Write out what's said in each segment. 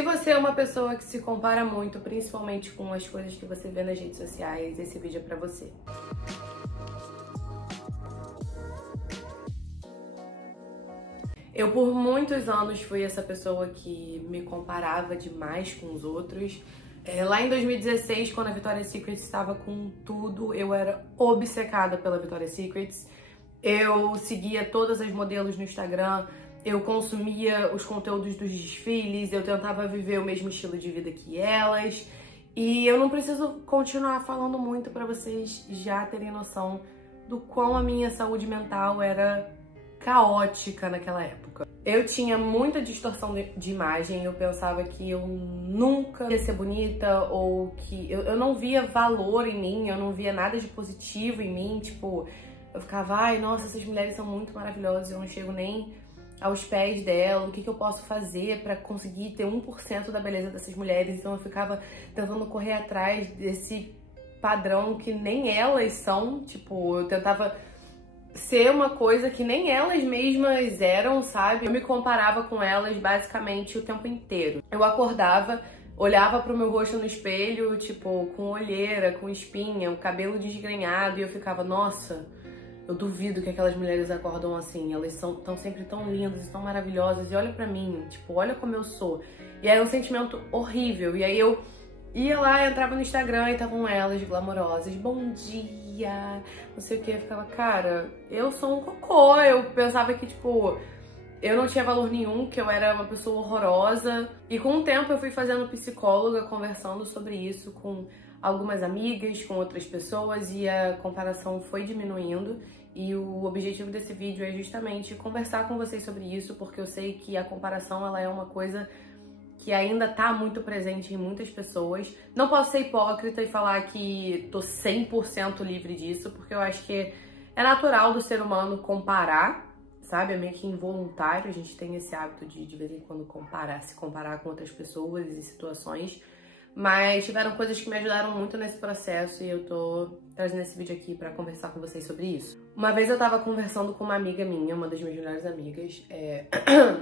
Se você é uma pessoa que se compara muito, principalmente com as coisas que você vê nas redes sociais, esse vídeo é pra você. Eu, por muitos anos, fui essa pessoa que me comparava demais com os outros. Lá em 2016, quando a Victoria's Secret estava com tudo, eu era obcecada pela Victoria's Secret. Eu seguia todas as modelos no Instagram, eu consumia os conteúdos dos desfiles, eu tentava viver o mesmo estilo de vida que elas. E eu não preciso continuar falando muito pra vocês já terem noção do quão a minha saúde mental era caótica naquela época. Eu tinha muita distorção de imagem, eu pensava que eu nunca ia ser bonita, ou que eu não via valor em mim, eu não via nada de positivo em mim, tipo, eu ficava, ai, nossa, essas mulheres são muito maravilhosas, eu não chego nem aos pés dela, o que eu posso fazer pra conseguir ter 1% da beleza dessas mulheres? Então eu ficava tentando correr atrás desse padrão que nem elas são, tipo, eu tentava ser uma coisa que nem elas mesmas eram, sabe? Eu me comparava com elas basicamente o tempo inteiro. Eu acordava, olhava pro meu rosto no espelho, tipo, com olheira, com espinha, o cabelo desgrenhado, e eu ficava, nossa, eu duvido que aquelas mulheres acordam assim, elas estão sempre tão lindas, tão maravilhosas, e olha pra mim, tipo, olha como eu sou. E aí é um sentimento horrível, e aí eu ia lá, entrava no Instagram e estavam elas glamorosas, bom dia, não sei o que, eu ficava, cara, eu sou um cocô, eu pensava que, tipo, eu não tinha valor nenhum, que eu era uma pessoa horrorosa. E com o tempo eu fui fazendo psicóloga, conversando sobre isso com algumas amigas, com outras pessoas, e a comparação foi diminuindo. E o objetivo desse vídeo é justamente conversar com vocês sobre isso, porque eu sei que a comparação, ela é uma coisa que ainda tá muito presente em muitas pessoas. Não posso ser hipócrita e falar que tô 100% livre disso, porque eu acho que é natural do ser humano comparar, sabe? É meio que involuntário, a gente tem esse hábito de vez em quando se comparar com outras pessoas e situações. Mas tiveram coisas que me ajudaram muito nesse processo e eu tô trazendo esse vídeo aqui pra conversar com vocês sobre isso. Uma vez eu tava conversando com uma amiga minha, uma das minhas melhores amigas,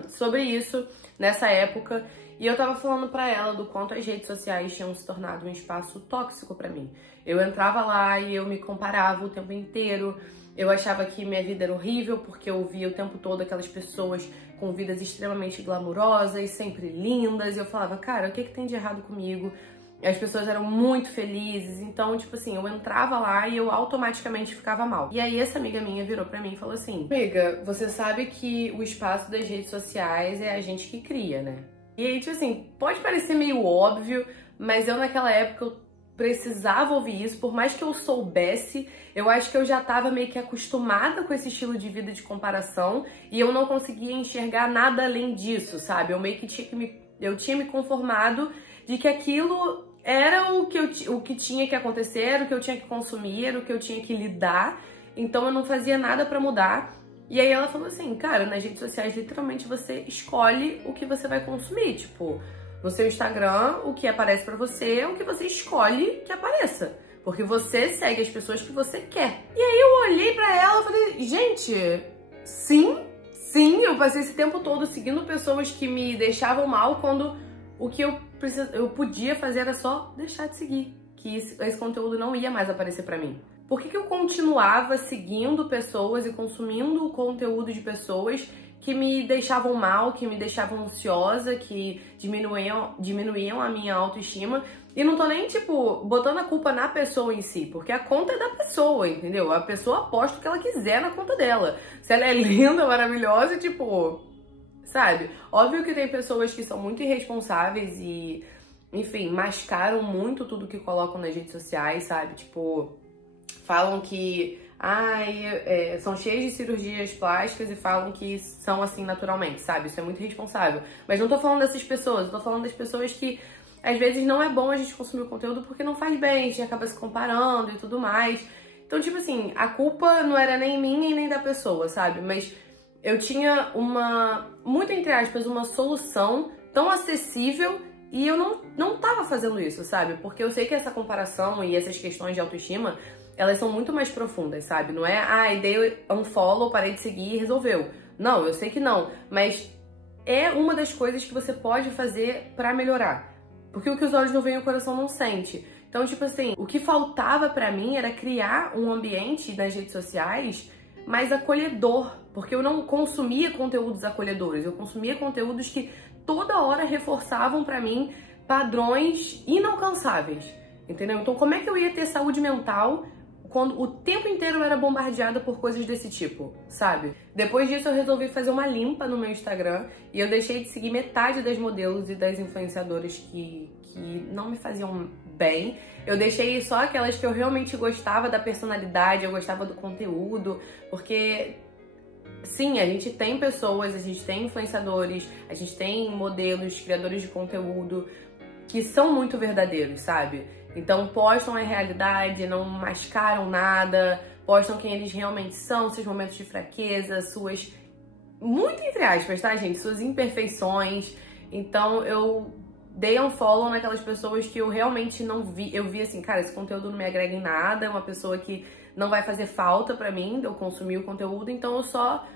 sobre isso, nessa época, e eu tava falando pra ela do quanto as redes sociais tinham se tornado um espaço tóxico pra mim. Eu entrava lá e eu me comparava o tempo inteiro, eu achava que minha vida era horrível porque eu via o tempo todo aquelas pessoas com vidas extremamente glamourosas, sempre lindas, e eu falava, cara, o que tem de errado comigo? As pessoas eram muito felizes, então, tipo assim, eu entrava lá e eu automaticamente ficava mal. E aí essa amiga minha virou pra mim e falou assim, amiga, você sabe que o espaço das redes sociais é a gente que cria, né? E aí, tipo assim, pode parecer meio óbvio, mas eu naquela época eu precisava ouvir isso, por mais que eu soubesse, eu acho que eu já tava meio que acostumada com esse estilo de vida de comparação e eu não conseguia enxergar nada além disso, sabe? Eu meio que tinha me conformado de que aquilo era o que tinha que acontecer, era o que eu tinha que consumir, era o que eu tinha que lidar, então eu não fazia nada pra mudar. E aí ela falou assim, cara, nas redes sociais literalmente você escolhe o que você vai consumir, tipo, no seu Instagram, o que aparece pra você é o que você escolhe que apareça. Porque você segue as pessoas que você quer. E aí eu olhei pra ela e falei, gente, sim, eu passei esse tempo todo seguindo pessoas que me deixavam mal quando o que eu podia fazer era só deixar de seguir. Que esse conteúdo não ia mais aparecer pra mim. Por que eu continuava seguindo pessoas e consumindo o conteúdo de pessoas que me deixavam mal, que me deixavam ansiosa, que diminuíam a minha autoestima? E não tô nem, tipo, botando a culpa na pessoa em si, porque a conta é da pessoa, entendeu? A pessoa aposta o que ela quiser na conta dela. Se ela é linda, maravilhosa, tipo, sabe? Óbvio que tem pessoas que são muito irresponsáveis e, enfim, mascaram muito tudo que colocam nas redes sociais, sabe? Tipo, falam que são cheias de cirurgias plásticas e falam que são assim naturalmente, sabe? Isso é muito irresponsável. Mas não tô falando dessas pessoas, eu tô falando das pessoas que às vezes não é bom a gente consumir o conteúdo porque não faz bem, a gente acaba se comparando e tudo mais. Então, tipo assim, a culpa não era nem minha e nem da pessoa, sabe? Mas eu tinha muito entre aspas, uma solução tão acessível e eu não tava fazendo isso, sabe? Porque eu sei que essa comparação e essas questões de autoestima, elas são muito mais profundas, sabe? Não é, dei unfollow, parei de seguir e resolveu. Não, eu sei que não, mas é uma das coisas que você pode fazer pra melhorar. Porque o que os olhos não veem, o coração não sente. Então, tipo assim, o que faltava pra mim era criar um ambiente nas redes sociais mais acolhedor. Porque eu não consumia conteúdos acolhedores, eu consumia conteúdos que toda hora reforçavam pra mim padrões inalcançáveis, entendeu? Então, como é que eu ia ter saúde mental quando o tempo inteiro eu era bombardeada por coisas desse tipo, sabe? Depois disso eu resolvi fazer uma limpa no meu Instagram e eu deixei de seguir metade das modelos e das influenciadoras que não me faziam bem. Eu deixei só aquelas que eu realmente gostava da personalidade, eu gostava do conteúdo, porque sim, a gente tem pessoas, a gente tem influenciadores, a gente tem modelos, criadores de conteúdo que são muito verdadeiros, sabe? Então postam a realidade, não mascaram nada, postam quem eles realmente são, seus momentos de fraqueza, suas, muito entre aspas, tá, gente? Suas imperfeições. Então eu dei um follow naquelas pessoas que eu realmente não vi. Eu vi assim, cara, esse conteúdo não me agrega em nada, é uma pessoa que não vai fazer falta pra mim eu consumir o conteúdo, então eu só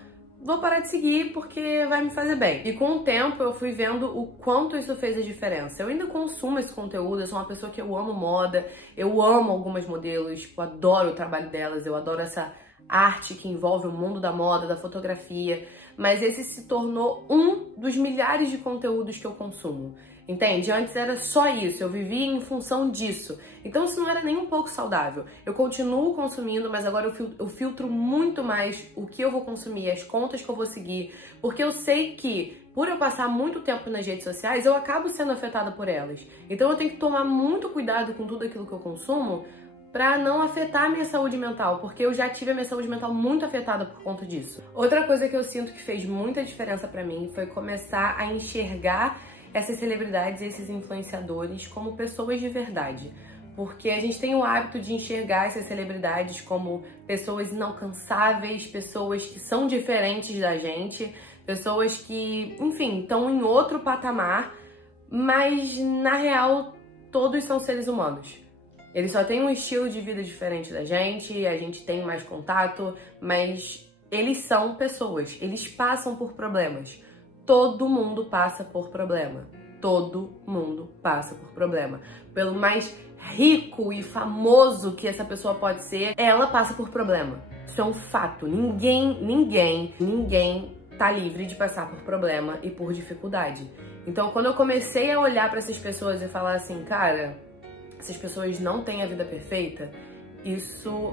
vou parar de seguir porque vai me fazer bem. E com o tempo eu fui vendo o quanto isso fez a diferença. Eu ainda consumo esse conteúdo, eu sou uma pessoa que eu amo moda, eu amo algumas modelos, tipo, adoro o trabalho delas, eu adoro essa arte que envolve o mundo da moda, da fotografia, mas esse se tornou um dos milhares de conteúdos que eu consumo. Entende? Antes era só isso, eu vivia em função disso. Então isso não era nem um pouco saudável. Eu continuo consumindo, mas agora eu filtro muito mais o que eu vou consumir, as contas que eu vou seguir, porque eu sei que, por eu passar muito tempo nas redes sociais, eu acabo sendo afetada por elas. Então eu tenho que tomar muito cuidado com tudo aquilo que eu consumo pra não afetar a minha saúde mental, porque eu já tive a minha saúde mental muito afetada por conta disso. Outra coisa que eu sinto que fez muita diferença pra mim foi começar a enxergar essas celebridades, esses influenciadores como pessoas de verdade. Porque a gente tem o hábito de enxergar essas celebridades como pessoas inalcançáveis, pessoas que são diferentes da gente, pessoas que, enfim, estão em outro patamar, mas na real todos são seres humanos. Eles só têm um estilo de vida diferente da gente, a gente tem mais contato, mas eles são pessoas, eles passam por problemas. Todo mundo passa por problema. Todo mundo passa por problema. Pelo mais rico e famoso que essa pessoa pode ser, ela passa por problema. Isso é um fato. Ninguém tá livre de passar por problema e por dificuldade. Então, quando eu comecei a olhar para essas pessoas e falar assim, cara, essas pessoas não têm a vida perfeita, isso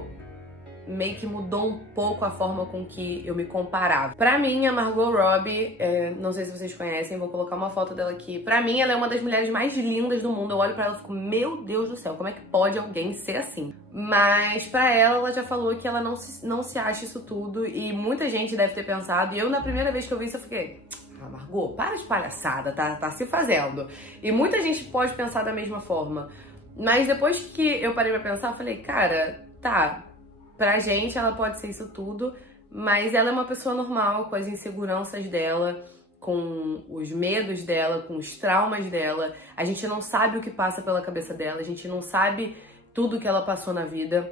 meio que mudou um pouco a forma com que eu me comparava. Pra mim, a Margot Robbie, não sei se vocês conhecem, vou colocar uma foto dela aqui. Pra mim, ela é uma das mulheres mais lindas do mundo. Eu olho pra ela e fico, meu Deus do céu, como é que pode alguém ser assim? Mas pra ela já falou que ela não se acha isso tudo, e muita gente deve ter pensado, e eu na primeira vez que eu vi isso eu fiquei, Margot, para de palhaçada, tá se fazendo. E muita gente pode pensar da mesma forma. Mas depois que eu parei pra pensar, eu falei, cara, tá, pra gente ela pode ser isso tudo, mas ela é uma pessoa normal, com as inseguranças dela, com os medos dela, com os traumas dela. A gente não sabe o que passa pela cabeça dela, a gente não sabe tudo que ela passou na vida.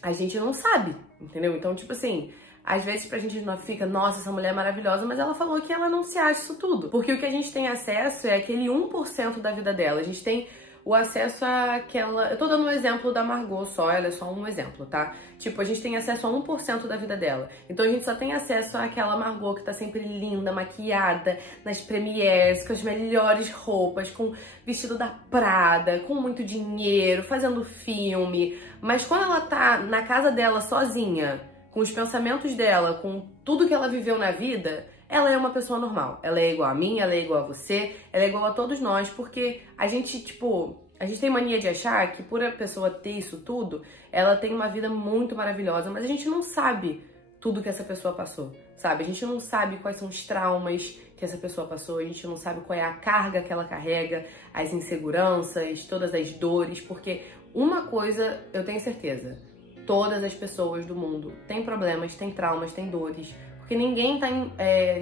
A gente não sabe, entendeu? Então, tipo assim, às vezes pra gente não fica, nossa, essa mulher é maravilhosa, mas ela falou que ela não se acha isso tudo. Porque o que a gente tem acesso é aquele 1% da vida dela. A gente tem o acesso àquela... Eu tô dando um exemplo da Margot só, ela é só um exemplo, tá? Tipo, a gente tem acesso a 1% da vida dela. Então a gente só tem acesso àquela Margot que tá sempre linda, maquiada, nas premieres, com as melhores roupas, com vestido da Prada, com muito dinheiro, fazendo filme. Mas quando ela tá na casa dela sozinha, com os pensamentos dela, com tudo que ela viveu na vida, ela é uma pessoa normal. Ela é igual a mim, ela é igual a você, ela é igual a todos nós, porque a gente, tipo, a gente tem mania de achar que por a pessoa ter isso tudo, ela tem uma vida muito maravilhosa, mas a gente não sabe tudo que essa pessoa passou, sabe? A gente não sabe quais são os traumas que essa pessoa passou, a gente não sabe qual é a carga que ela carrega, as inseguranças, todas as dores, porque uma coisa eu tenho certeza, todas as pessoas do mundo têm problemas, têm traumas, têm dores, porque ninguém tá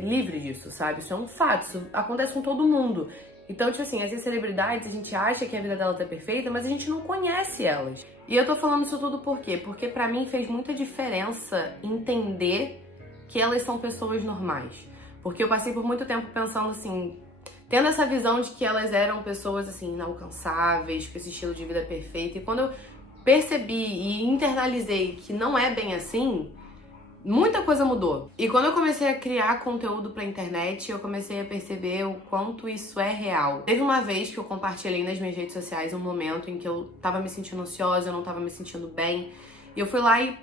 livre disso, sabe? Isso é um fato, isso acontece com todo mundo. Então, tipo assim, essas celebridades, a gente acha que a vida delas é perfeita, mas a gente não conhece elas. E eu tô falando isso tudo por quê? Porque pra mim fez muita diferença entender que elas são pessoas normais. Porque eu passei por muito tempo pensando assim, tendo essa visão de que elas eram pessoas assim, inalcançáveis, com esse estilo de vida perfeito. E quando eu percebi e internalizei que não é bem assim, muita coisa mudou. E quando eu comecei a criar conteúdo pra internet, eu comecei a perceber o quanto isso é real. Teve uma vez que eu compartilhei nas minhas redes sociais um momento em que eu tava me sentindo ansiosa, eu não tava me sentindo bem. E eu fui lá e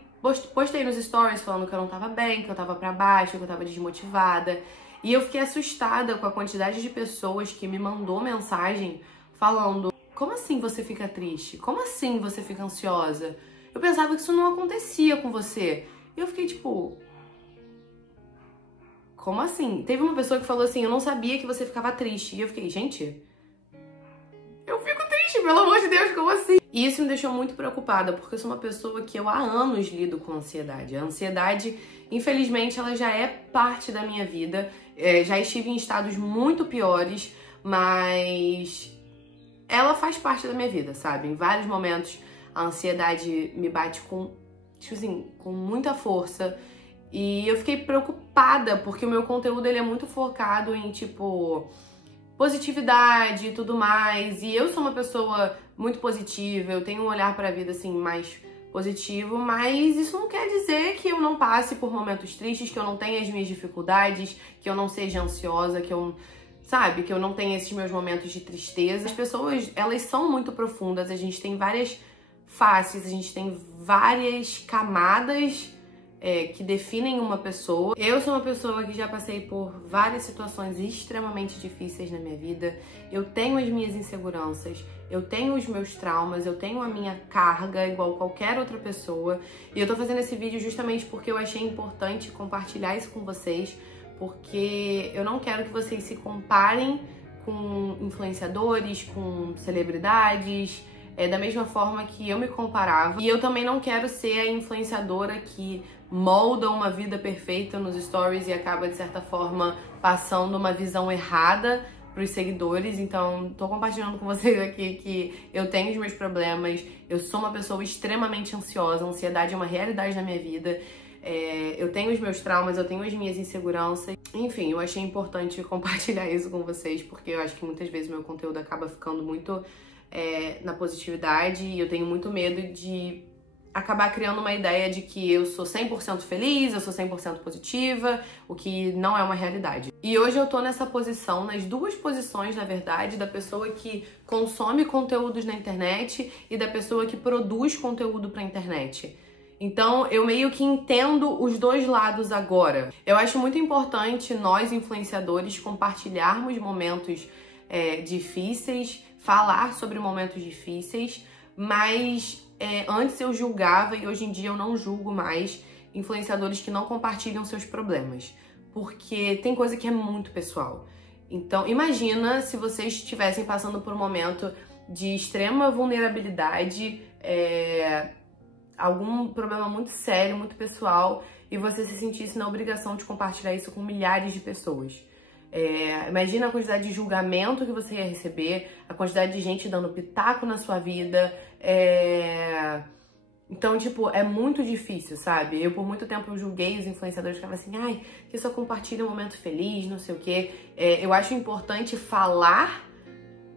postei nos stories falando que eu não tava bem, que eu tava pra baixo, que eu tava desmotivada. E eu fiquei assustada com a quantidade de pessoas que me mandou mensagem falando: como assim você fica triste? Como assim você fica ansiosa? Eu pensava que isso não acontecia com você. E eu fiquei tipo, como assim? Teve uma pessoa que falou assim: eu não sabia que você ficava triste. E eu fiquei, gente, eu fico triste, pelo amor de Deus, como assim? E isso me deixou muito preocupada, porque eu sou uma pessoa que eu há anos lido com ansiedade. A ansiedade, infelizmente, ela já é parte da minha vida. Já estive em estados muito piores, mas ela faz parte da minha vida, sabe? Em vários momentos a ansiedade me bate com, tipo assim, com muita força. E eu fiquei preocupada, porque o meu conteúdo ele é muito focado em, tipo, positividade e tudo mais. E eu sou uma pessoa muito positiva, eu tenho um olhar para a vida, assim, mais positivo, mas isso não quer dizer que eu não passe por momentos tristes, que eu não tenha as minhas dificuldades, que eu não seja ansiosa, que eu, sabe, que eu não tenha esses meus momentos de tristeza. As pessoas, elas são muito profundas, a gente tem várias faces, a gente tem várias camadas que definem uma pessoa. Eu sou uma pessoa que já passei por várias situações extremamente difíceis na minha vida. Eu tenho as minhas inseguranças, eu tenho os meus traumas, eu tenho a minha carga igual qualquer outra pessoa. E eu tô fazendo esse vídeo justamente porque eu achei importante compartilhar isso com vocês, porque eu não quero que vocês se comparem com influenciadores, com celebridades, da mesma forma que eu me comparava. E eu também não quero ser a influenciadora que molda uma vida perfeita nos stories e acaba, de certa forma, passando uma visão errada para os seguidores. Então, tô compartilhando com vocês aqui que eu tenho os meus problemas, eu sou uma pessoa extremamente ansiosa, a ansiedade é uma realidade na minha vida. Eu tenho os meus traumas, eu tenho as minhas inseguranças. Enfim, eu achei importante compartilhar isso com vocês, porque eu acho que muitas vezes o meu conteúdo acaba ficando muito na positividade e eu tenho muito medo de acabar criando uma ideia de que eu sou 100% feliz, eu sou 100% positiva, o que não é uma realidade. E hoje eu tô nessa posição, nas duas posições, na verdade, da pessoa que consome conteúdos na internet e da pessoa que produz conteúdo pra internet. Então, eu meio que entendo os dois lados agora. Eu acho muito importante nós, influenciadores, compartilharmos momentos difíceis, falar sobre momentos difíceis, mas antes eu julgava e hoje em dia eu não julgo mais influenciadores que não compartilham seus problemas, porque tem coisa que é muito pessoal. Então, imagina se vocês estivessem passando por um momento de extrema vulnerabilidade, algum problema muito sério, muito pessoal, e você se sentisse na obrigação de compartilhar isso com milhares de pessoas. Imagina a quantidade de julgamento que você ia receber, a quantidade de gente dando pitaco na sua vida. Então, tipo, é muito difícil, sabe? Eu, por muito tempo, eu julguei os influenciadores que falavam assim, ai, que só compartilha um momento feliz, não sei o quê. Eu acho importante falar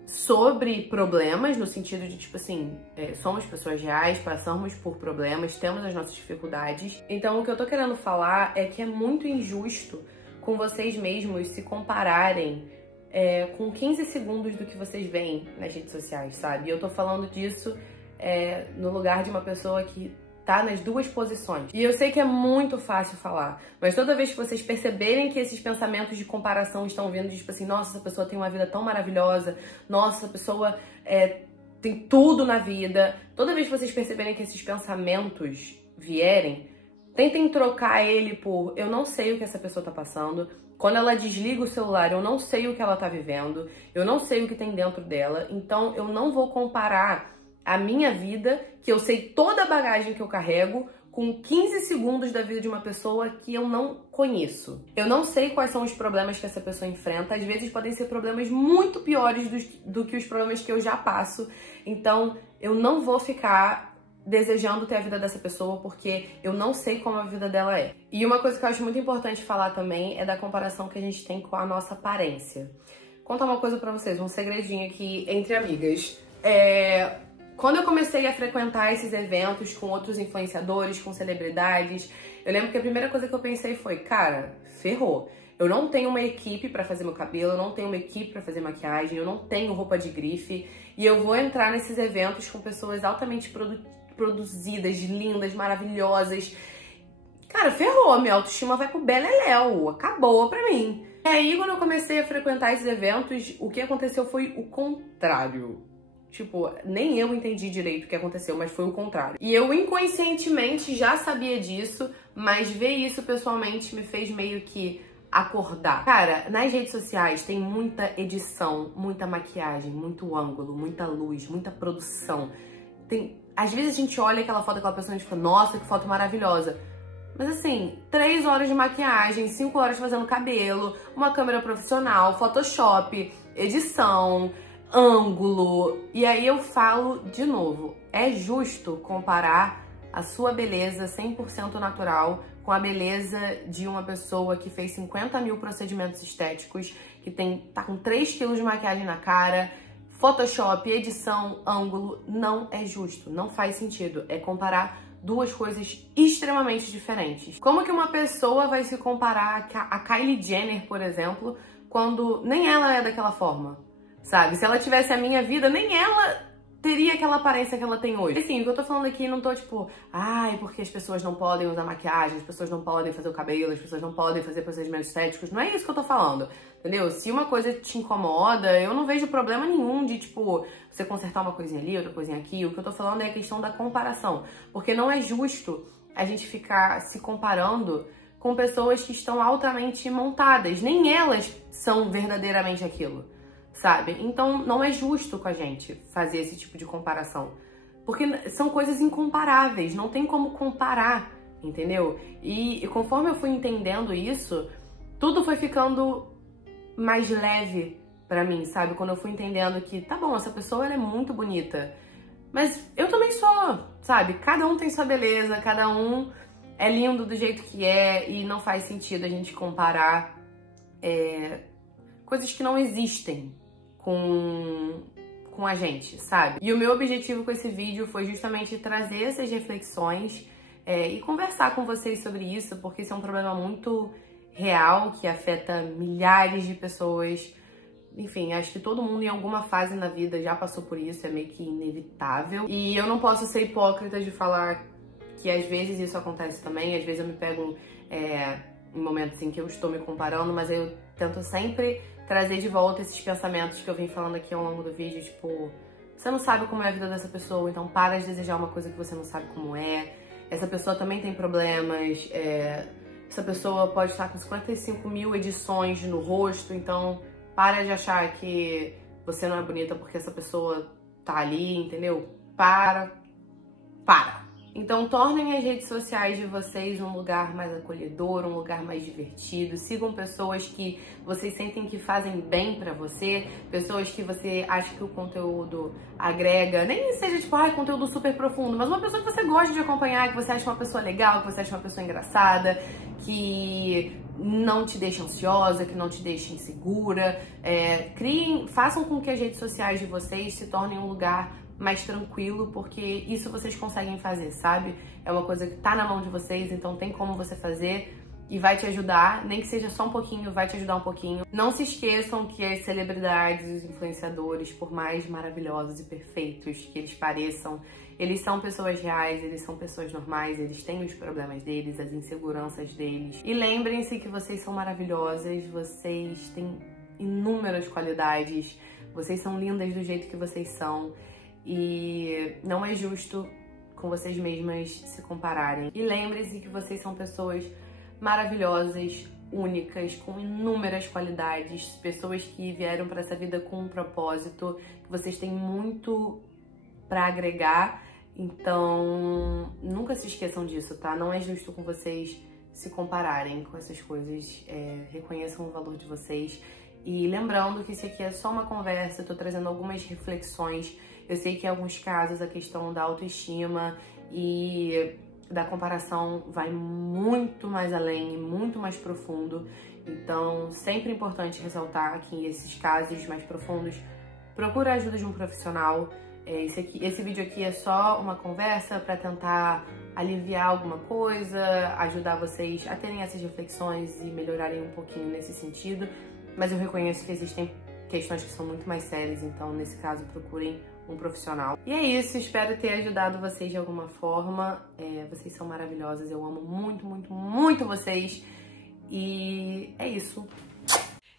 sobre problemas, no sentido de, tipo assim, somos pessoas reais, passamos por problemas, temos as nossas dificuldades. Então, o que eu tô querendo falar é que é muito injusto com vocês mesmos se compararem com 15 segundos do que vocês veem nas redes sociais, sabe? E eu tô falando disso no lugar de uma pessoa que tá nas duas posições. E eu sei que é muito fácil falar, mas toda vez que vocês perceberem que esses pensamentos de comparação estão vindo, de tipo assim, nossa, essa pessoa tem uma vida tão maravilhosa, nossa, essa pessoa tem tudo na vida, toda vez que vocês perceberem que esses pensamentos vierem, tentem trocar ele por eu não sei o que essa pessoa tá passando. Quando ela desliga o celular, eu não sei o que ela tá vivendo, eu não sei o que tem dentro dela, então eu não vou comparar a minha vida, que eu sei toda a bagagem que eu carrego, com 15 segundos da vida de uma pessoa que eu não conheço. Eu não sei quais são os problemas que essa pessoa enfrenta, às vezes podem ser problemas muito piores do que os problemas que eu já passo, então eu não vou ficar desejando ter a vida dessa pessoa, porque eu não sei como a vida dela é. E uma coisa que eu acho muito importante falar também é da comparação que a gente tem com a nossa aparência. Contar uma coisa pra vocês, um segredinho aqui entre amigas. Quando eu comecei a frequentar esses eventos com outros influenciadores, com celebridades, eu lembro que a primeira coisa que eu pensei foi, cara, ferrou. Eu não tenho uma equipe pra fazer meu cabelo, eu não tenho uma equipe pra fazer maquiagem, eu não tenho roupa de grife, e eu vou entrar nesses eventos com pessoas altamente produzidas, lindas, maravilhosas. Cara, ferrou, minha autoestima vai pro beleléu, acabou pra mim. E aí, quando eu comecei a frequentar esses eventos, o que aconteceu foi o contrário. Tipo, nem eu entendi direito o que aconteceu, mas foi o contrário. E eu inconscientemente já sabia disso, mas ver isso pessoalmente me fez meio que acordar. Cara, nas redes sociais tem muita edição, muita maquiagem, muito ângulo, muita luz, muita produção. Às vezes a gente olha aquela foto daquela pessoa e a gente fica, nossa, que foto maravilhosa. Mas assim, 3 horas de maquiagem, 5 horas fazendo cabelo, uma câmera profissional, Photoshop, edição, ângulo. E aí eu falo de novo, é justo comparar a sua beleza 100% natural com a beleza de uma pessoa que fez 50 mil procedimentos estéticos, que tá com 3 quilos de maquiagem na cara, Photoshop, edição, ângulo. Não é justo, não faz sentido. É comparar duas coisas extremamente diferentes. Como que uma pessoa vai se comparar a Kylie Jenner, por exemplo, quando nem ela é daquela forma, sabe? Se ela tivesse a minha vida, nem ela teria aquela aparência que ela tem hoje. Assim, o que eu tô falando aqui, não tô tipo, ai, porque as pessoas não podem usar maquiagem, as pessoas não podem fazer o cabelo, as pessoas não podem fazer procedimentos estéticos. Não é isso que eu tô falando, entendeu? Se uma coisa te incomoda, eu não vejo problema nenhum de, tipo, você consertar uma coisinha ali, outra coisinha aqui. O que eu tô falando é a questão da comparação. Porque não é justo a gente ficar se comparando com pessoas que estão altamente montadas. Nem elas são verdadeiramente aquilo, sabe? Então não é justo com a gente fazer esse tipo de comparação. Porque são coisas incomparáveis, não tem como comparar, entendeu? E conforme eu fui entendendo isso, tudo foi ficando mais leve pra mim, sabe? Quando eu fui entendendo que, tá bom, essa pessoa ela é muito bonita, mas eu também sou, sabe? Cada um tem sua beleza, cada um é lindo do jeito que é, e não faz sentido a gente comparar coisas que não existem com a gente, sabe? E o meu objetivo com esse vídeo foi justamente trazer essas reflexões e conversar com vocês sobre isso, porque isso é um problema muito real, que afeta milhares de pessoas. Enfim, acho que todo mundo em alguma fase na vida já passou por isso, é meio que inevitável. E eu não posso ser hipócrita de falar que às vezes isso acontece também, às vezes eu me pego em momentos em que eu estou me comparando, mas eu tento sempre trazer de volta esses pensamentos que eu vim falando aqui ao longo do vídeo, tipo, você não sabe como é a vida dessa pessoa, então para de desejar uma coisa que você não sabe como é. Essa pessoa também tem problemas, essa pessoa pode estar com 55 mil edições no rosto, então para de achar que você não é bonita porque essa pessoa tá ali, entendeu? Para. Então tornem as redes sociais de vocês um lugar mais acolhedor, um lugar mais divertido. Sigam pessoas que vocês sentem que fazem bem pra você, pessoas que você acha que o conteúdo agrega, nem seja tipo, conteúdo super profundo, mas uma pessoa que você gosta de acompanhar, que você acha uma pessoa legal, que você acha uma pessoa engraçada, que não te deixa ansiosa, que não te deixa insegura. Façam com que as redes sociais de vocês se tornem um lugar mais tranquilo, porque isso vocês conseguem fazer, sabe? É uma coisa que tá na mão de vocês, então tem como você fazer e vai te ajudar, nem que seja só um pouquinho, vai te ajudar um pouquinho. Não se esqueçam que as celebridades, os influenciadores, por mais maravilhosos e perfeitos que eles pareçam, eles são pessoas reais, eles são pessoas normais, eles têm os problemas deles, as inseguranças deles. E lembrem-se que vocês são maravilhosas, vocês têm inúmeras qualidades, vocês são lindas do jeito que vocês são. E não é justo com vocês mesmas se compararem. E lembre-se que vocês são pessoas maravilhosas, únicas, com inúmeras qualidades, pessoas que vieram para essa vida com um propósito, que vocês têm muito para agregar. Então, nunca se esqueçam disso, tá? Não é justo com vocês se compararem com essas coisas. Reconheçam o valor de vocês E lembrando que isso aqui é só uma conversa, eu tô trazendo algumas reflexões. Eu sei que em alguns casos a questão da autoestima e da comparação vai muito mais além, muito mais profundo. Então, sempre é importante ressaltar que em esses casos mais profundos, procura a ajuda de um profissional. Esse vídeo aqui é só uma conversa para tentar aliviar alguma coisa, ajudar vocês a terem essas reflexões e melhorarem um pouquinho nesse sentido. Mas eu reconheço que existem questões que são muito mais sérias, então nesse caso procurem um profissional. E é isso, espero ter ajudado vocês de alguma forma. Vocês são maravilhosas, eu amo muito, muito, muito vocês. E é isso.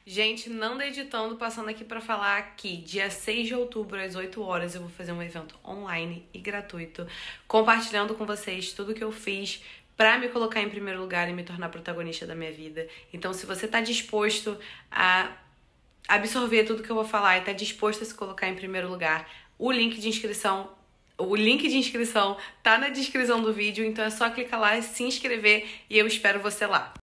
Gente, não editando, passando aqui pra falar que dia 6 de outubro, às 8 horas, eu vou fazer um evento online e gratuito, compartilhando com vocês tudo que eu fiz pra me colocar em primeiro lugar e me tornar protagonista da minha vida. Então, se você tá disposto a absorver tudo que eu vou falar e tá disposto a se colocar em primeiro lugar, o link de inscrição tá na descrição do vídeo, então é só clicar lá e se inscrever e eu espero você lá.